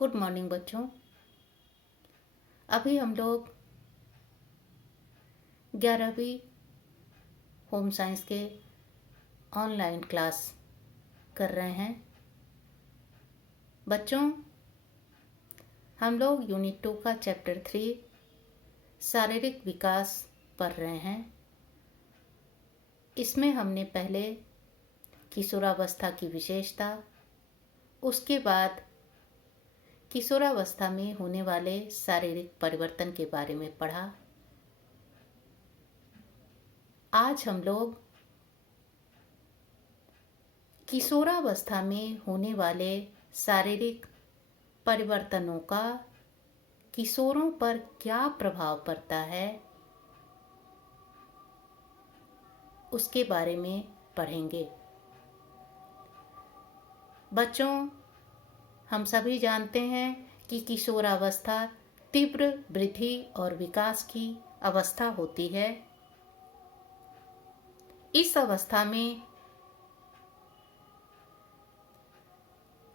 Good morning बच्चों। अभी हम लोग 11वीं होम साइंस के ऑनलाइन क्लास कर रहे हैं। बच्चों, हम लोग यूनिट 2 का चैप्टर 3 शारीरिक विकास पढ़ रहे हैं। इसमें हमने पहले किशोरावस्था की विशेषता, उसके बाद किशोरावस्था में होने वाले शारीरिक परिवर्तन के बारे में पढ़ा। आज हम लोग किशोरावस्था में होने वाले शारीरिक परिवर्तनों का किशोरों पर क्या प्रभाव पड़ता है, उसके बारे में पढ़ेंगे। बच्चों, हम सभी जानते हैं कि किशोरावस्था तीव्र वृद्धि और विकास की अवस्था होती है। इस अवस्था में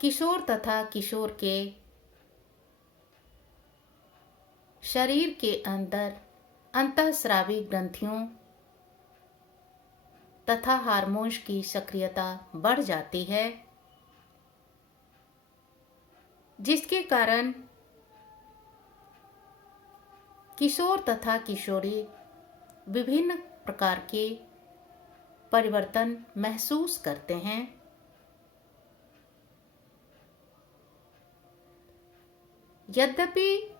किशोर तथा किशोर के शरीर के अंदर अंतःस्रावी ग्रंथियों तथा हार्मोन्स की सक्रियता बढ़ जाती है, जिसके कारण किशोर तथा किशोरी विभिन्न प्रकार के परिवर्तन महसूस करते हैं। यद्यपि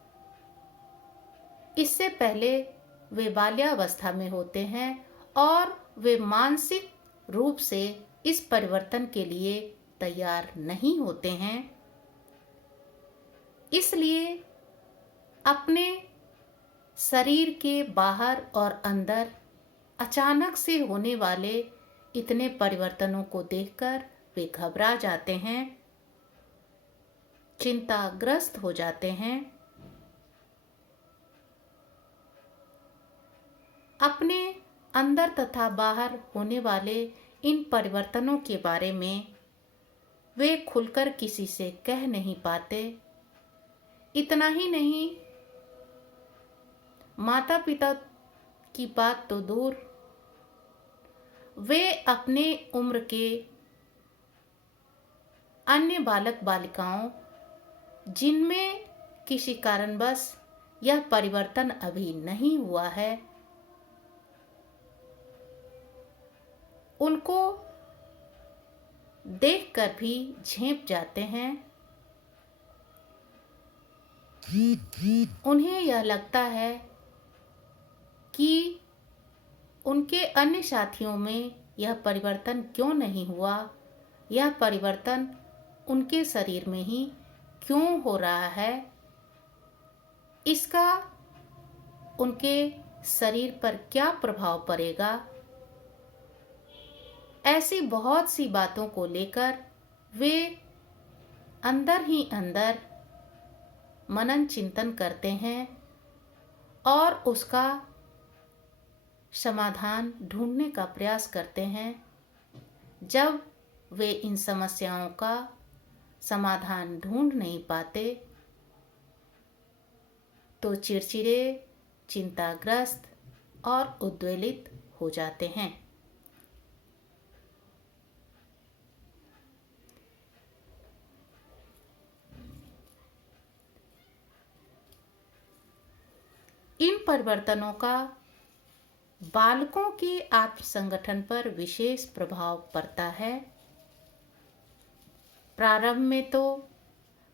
इससे पहले वे बाल्यावस्था में होते हैं और वे मानसिक रूप से इस परिवर्तन के लिए तैयार नहीं होते हैं, इसलिए अपने शरीर के बाहर और अंदर अचानक से होने वाले इतने परिवर्तनों को देखकर वे घबरा जाते हैं, चिंताग्रस्त हो जाते हैं। अपने अंदर तथा बाहर होने वाले इन परिवर्तनों के बारे में वे खुलकर किसी से कह नहीं पाते। इतना ही नहीं, माता पिता की बात तो दूर, वे अपने उम्र के अन्य बालक बालिकाओं जिनमें किसी कारणवश यह परिवर्तन अभी नहीं हुआ है, उनको देखकर भी झेंप जाते हैं। उन्हें यह लगता है कि उनके अन्य साथियों में यह परिवर्तन क्यों नहीं हुआ, यह परिवर्तन उनके शरीर में ही क्यों हो रहा है, इसका उनके शरीर पर क्या प्रभाव पड़ेगा। ऐसी बहुत सी बातों को लेकर वे अंदर ही अंदर मनन चिंतन करते हैं और उसका समाधान ढूंढने का प्रयास करते हैं। जब वे इन समस्याओं का समाधान ढूंढ नहीं पाते तो चिड़चिड़े, चिंताग्रस्त और उद्वेलित हो जाते हैं। इन परिवर्तनों का बालकों के आत्मसंगठन पर विशेष प्रभाव पड़ता है। प्रारंभ में तो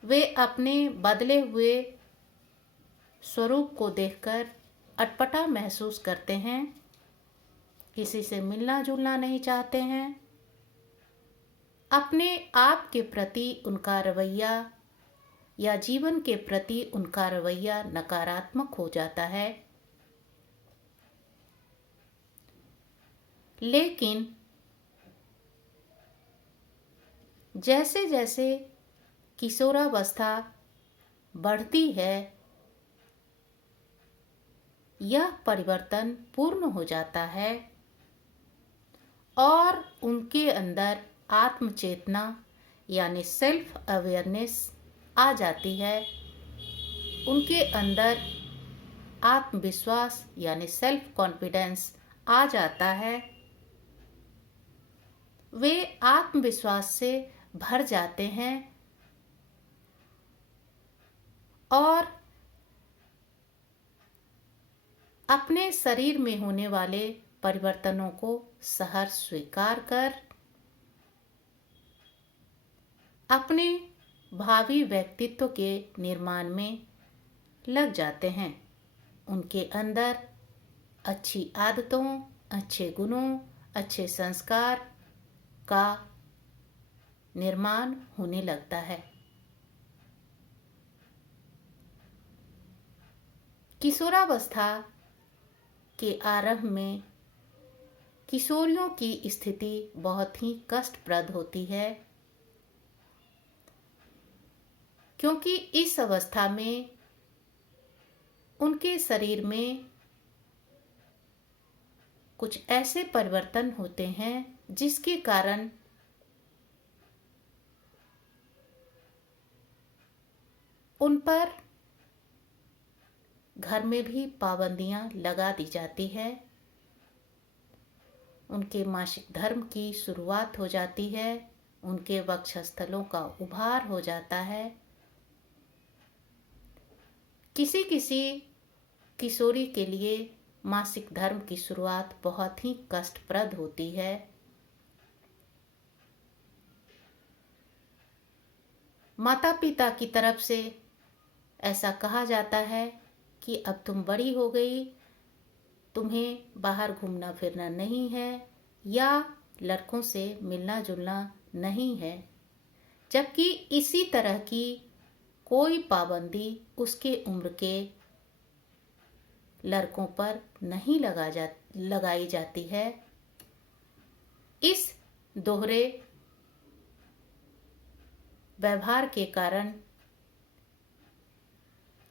वे अपने बदले हुए स्वरूप को देखकर अटपटा महसूस करते हैं, किसी से मिलना जुलना नहीं चाहते हैं। अपने आप के प्रति उनका रवैया या जीवन के प्रति उनका रवैया नकारात्मक हो जाता है। लेकिन जैसे जैसे किशोरावस्था बढ़ती है, यह परिवर्तन पूर्ण हो जाता है और उनके अंदर आत्मचेतना यानी सेल्फ अवेयरनेस आ जाती है, उनके अंदर आत्मविश्वास यानी सेल्फ कॉन्फिडेंस आ जाता है। वे आत्मविश्वास से भर जाते हैं और अपने शरीर में होने वाले परिवर्तनों को सहर्ष स्वीकार कर अपने भावी व्यक्तित्व के निर्माण में लग जाते हैं। उनके अंदर अच्छी आदतों, अच्छे गुणों, अच्छे संस्कार का निर्माण होने लगता है। किशोरावस्था के आरंभ में किशोरियों की स्थिति बहुत ही कष्टप्रद होती है, क्योंकि इस अवस्था में उनके शरीर में कुछ ऐसे परिवर्तन होते हैं जिसके कारण उन पर घर में भी पाबंदियां लगा दी जाती है। उनके मासिक धर्म की शुरुआत हो जाती है, उनके वक्षस्थलों का उभार हो जाता है। किसी किसी किशोरी के लिए मासिक धर्म की शुरुआत बहुत ही कष्टप्रद होती है। माता पिता की तरफ से ऐसा कहा जाता है कि अब तुम बड़ी हो गई, तुम्हें बाहर घूमना फिरना नहीं है या लड़कों से मिलना जुलना नहीं है, जबकि इसी तरह की कोई पाबंदी उसके उम्र के लड़कों पर नहीं लगाई जाती है। इस दोहरे व्यवहार के कारण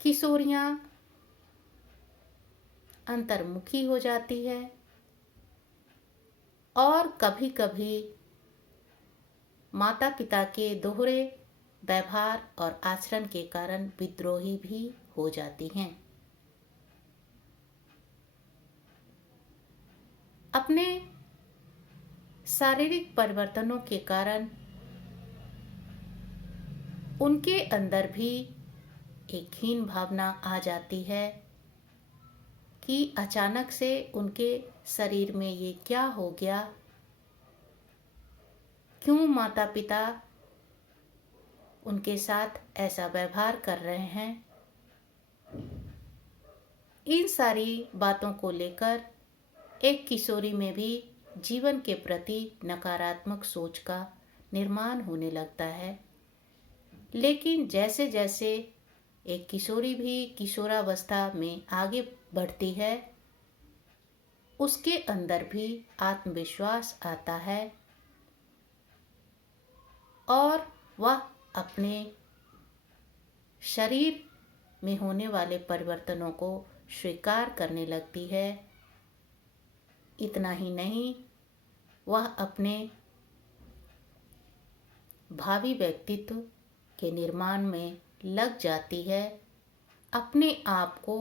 किशोरियां अंतर्मुखी हो जाती है और कभी कभी माता पिता के दोहरे व्यवहार और आचरण के कारण विद्रोही भी हो जाती हैं। अपने शारीरिक परिवर्तनों के कारण उनके अंदर भी एक हीन भावना आ जाती है कि अचानक से उनके शरीर में ये क्या हो गया, क्यों माता पिता उनके साथ ऐसा व्यवहार कर रहे हैं। इन सारी बातों को लेकर एक किशोरी में भी जीवन के प्रति नकारात्मक सोच का निर्माण होने लगता है। लेकिन जैसे जैसे एक किशोरी भी किशोरावस्था में आगे बढ़ती है, उसके अंदर भी आत्मविश्वास आता है और वह अपने शरीर में होने वाले परिवर्तनों को स्वीकार करने लगती है। इतना ही नहीं, वह अपने भावी व्यक्तित्व के निर्माण में लग जाती है, अपने आप को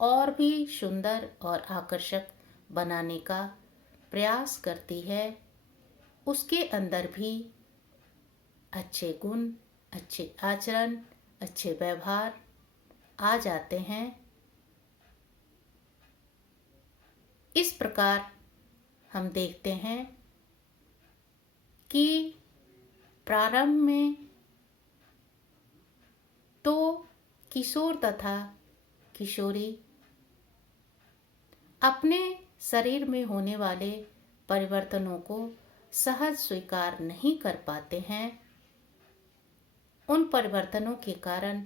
और भी सुंदर और आकर्षक बनाने का प्रयास करती है। उसके अंदर भी अच्छे गुण, अच्छे आचरण, अच्छे व्यवहार आ जाते हैं। इस प्रकार हम देखते हैं कि प्रारंभ में तो किशोर तथा किशोरी अपने शरीर में होने वाले परिवर्तनों को सहज स्वीकार नहीं कर पाते हैं। उन परिवर्तनों के कारण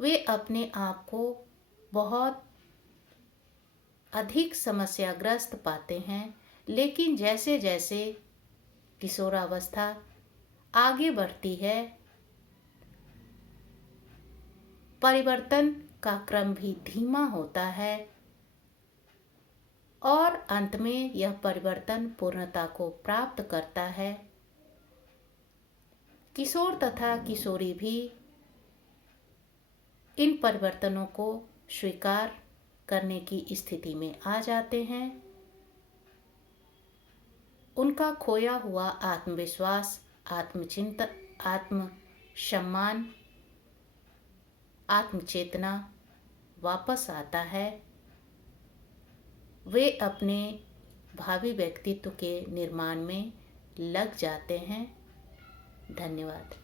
वे अपने आप को बहुत अधिक समस्याग्रस्त पाते हैं। लेकिन जैसे जैसे किशोरावस्था आगे बढ़ती है, परिवर्तन का क्रम भी धीमा होता है और अंत में यह परिवर्तन पूर्णता को प्राप्त करता है। किशोर तथा किशोरी भी इन परिवर्तनों को स्वीकार करने की स्थिति में आ जाते हैं। उनका खोया हुआ आत्मविश्वास, आत्मचिंतन, आत्मसम्मान, आत्मचेतना वापस आता है। वे अपने भावी व्यक्तित्व के निर्माण में लग जाते हैं। धन्यवाद।